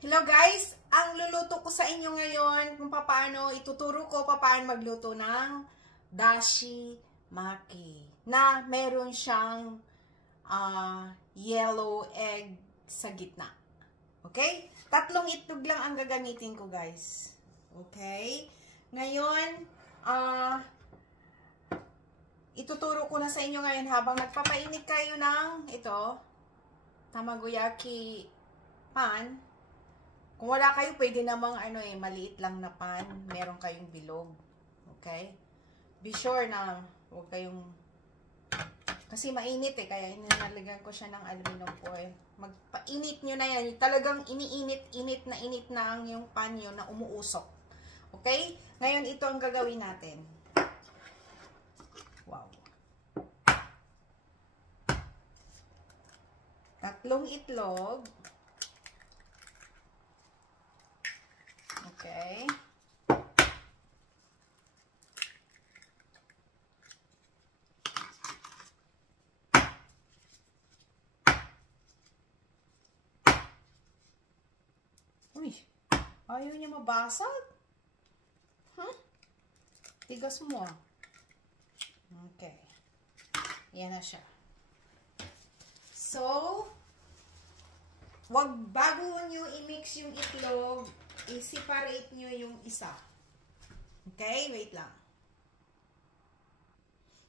Hello guys! Ang luluto ko sa inyo ngayon kung paano, ituturo ko paano magluto ng dashi maki na meron siyang yellow egg sa gitna. Okay? 3 itlog lang ang gagamitin ko guys. Okay? Ngayon, ituturo ko na sa inyo ngayon habang nagpapainit kayo ng ito, tamagoyaki pan. Kung wala kayo, pwede namang maliit lang na pan. Meron kayong bilog. Okay? Be sure na huwag kayong... Kasi mainit kaya inalagyan ko siya ng aluminum foil. Magpainit nyo na yan. Talagang iniinit na ang yung pan nyo na umuusok. Okay? Ngayon, ito ang gagawin natin. Wow. 3 itlog. Okay. Uy, ayaw niya mabasag. Huh? Tigas mo. Okay. Yan na siya. So, bago nyo i-mix yung itlog, i-separate nyo yung isa. Okay? Wait lang.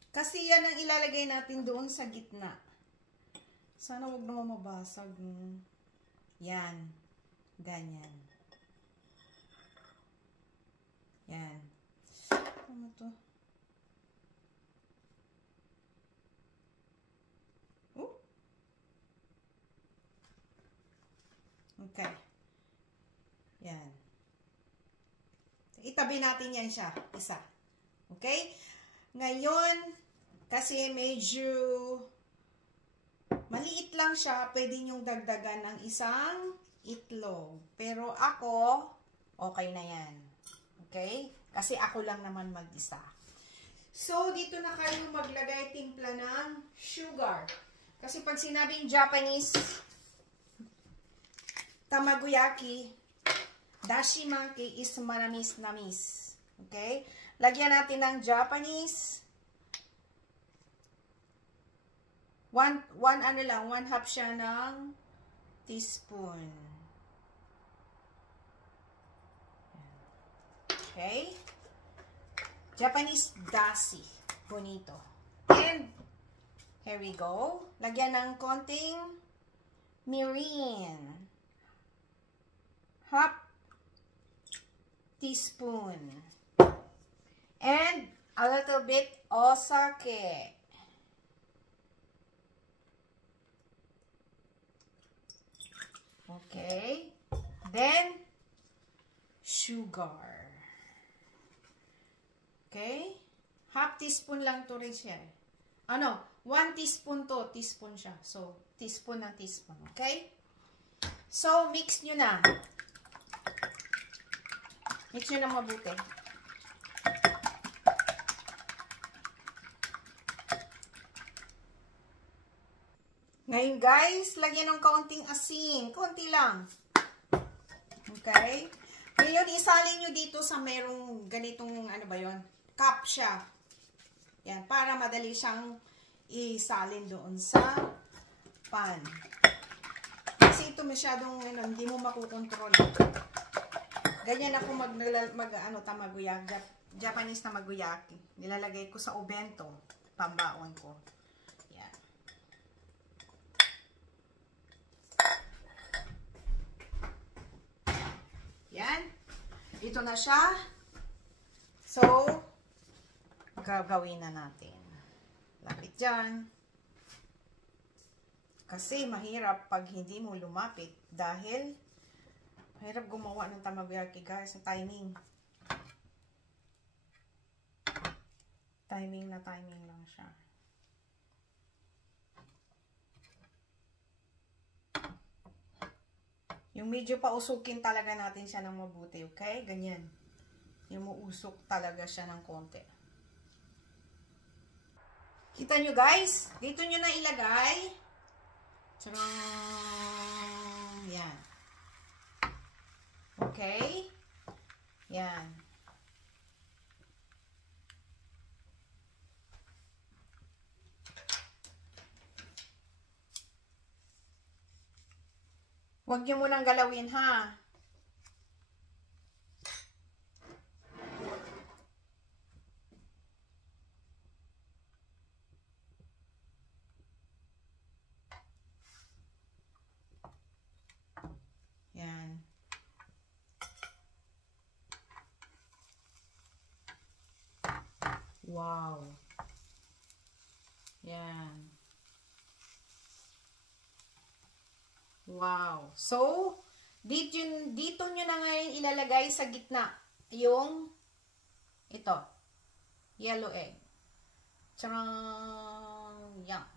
Kasi yan ang ilalagay natin doon sa gitna. Sana huwag naman mabasag. Yan. Ganyan. Yan. Ano to? Okay. Yan. Itabi natin yan siya. Isa. Okay? Ngayon, kasi medyo maliit lang siya, pwede nyong dagdagan ng isang itlog. Pero ako, okay na yan. Okay? Kasi ako lang naman mag-isa. So, dito na kayo maglagay timpla ng sugar. Kasi pag sinabing Japanese tamagoyaki, dashi maki is manamis-namis. Okay? Lagyan natin ng Japanese. 1 half siya ng teaspoon. Okay? Japanese dashi. Bonito. And, here we go. Lagyan ng konting mirin. Half teaspoon. And a little bit osake. Okay. Then, sugar. Okay. Half teaspoon lang to rin siya. 1 teaspoon to. Teaspoon siya. So, teaspoon na teaspoon. Okay? So, mix nyo na. Mix nyo na mabuti. Ngayon guys, lagyan ng kaunting asin. Kaunti lang. Okay? Ngayon, isalin nyo dito sa merong ganitong, cup siya. Yan, para madali siyang isalin doon sa pan. Kasi ito masyadong, hindi mo makukontrol. Ganyan ako tamagoyaki, Japanese tamagoyaki. Nilalagay ko sa obento, pambaon ko. Yan. Yan. Ito na siya. So, gagawin na natin. Lapit dyan. Kasi mahirap pag hindi mo lumapit dahil mahirap gumawa ng tamagoyaki guys, sa timing. Timing lang siya. Yung medyo pausukin talaga natin siya ng mabuti, okay? Ganyan. Yung muusok talaga siya ng konti. Kita nyo guys? Dito nyo na ilagay. Yan. Yan. Huwag niyo munang galawin, ha? Yan. Wow. Yan. Wow. So, dito nyo na ngayon ilalagay sa gitna yung ito. Yellow egg. Charang! Yan.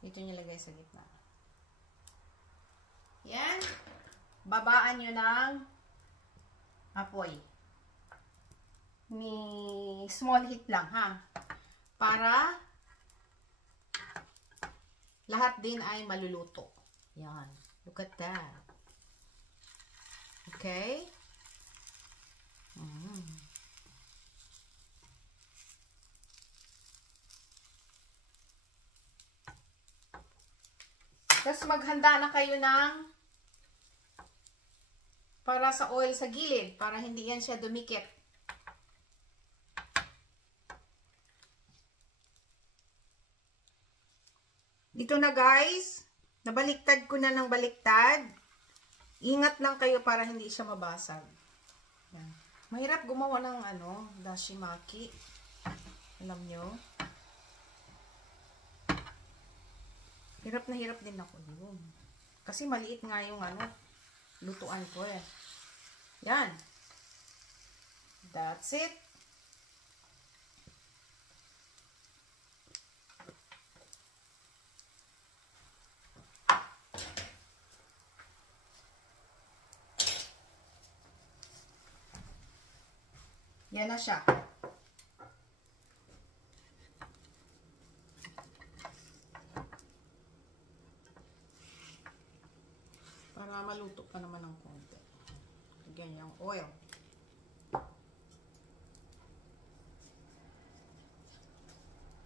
Dito nyo ilagay sa gitna. Yan. Babaan nyo ng apoy. Ni small heat lang, ha? Para lahat din ay maluluto. Yan. Look at that. Okay? Tapos maghanda na kayo ng para sa oil sa gilid. Para hindi yan siya dumikit. Dito na guys. Nabaliktad ko na ng baliktad. Ingat lang kayo para hindi siya mabasag. Yan. Mahirap gumawa ng dashimaki. Alam nyo? Hirap na hirap din ako doon. Kasi maliit nga yung lutuan ko eh. Yan. That's it. Yan na siya. Para maluto pa naman ng konti. Lagyan yung oil.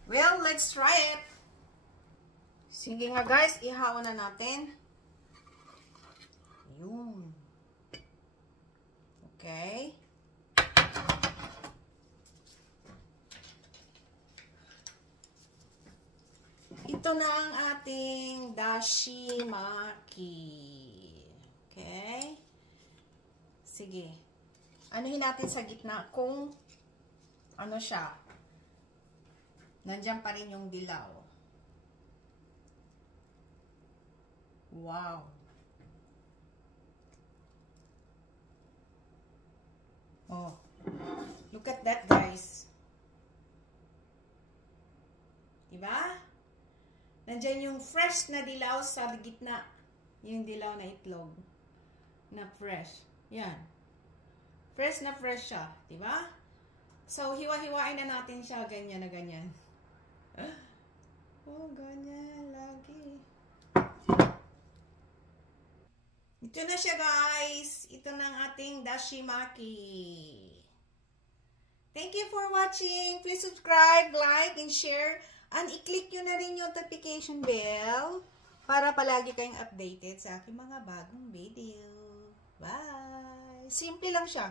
Well, let's try it. Sige nga guys, ihawan na natin. Yun. Okay. Ito na ang ating dashimaki. Okay? Sige. Anuhin natin sa gitna kung ano siya. Nandiyan pa rin yung dilaw. Wow. Oh. Look at that, guys. Diba? Nandiyan yung fresh na dilaw sa gitna. Yung dilaw na itlog. Na fresh. Yan. Fresh na fresh siya. Diba? So, hiwa-hiwain na natin siya. Ganyan na ganyan. Oh, ganyan. Lagi. Ito na siya, guys. Ito na ang ating dashimaki. Thank you for watching. Please subscribe, like, and share. And i-click nyo na rin yung notification bell para palagi kayong updated sa aking mga bagong video. Bye! Simple lang siya.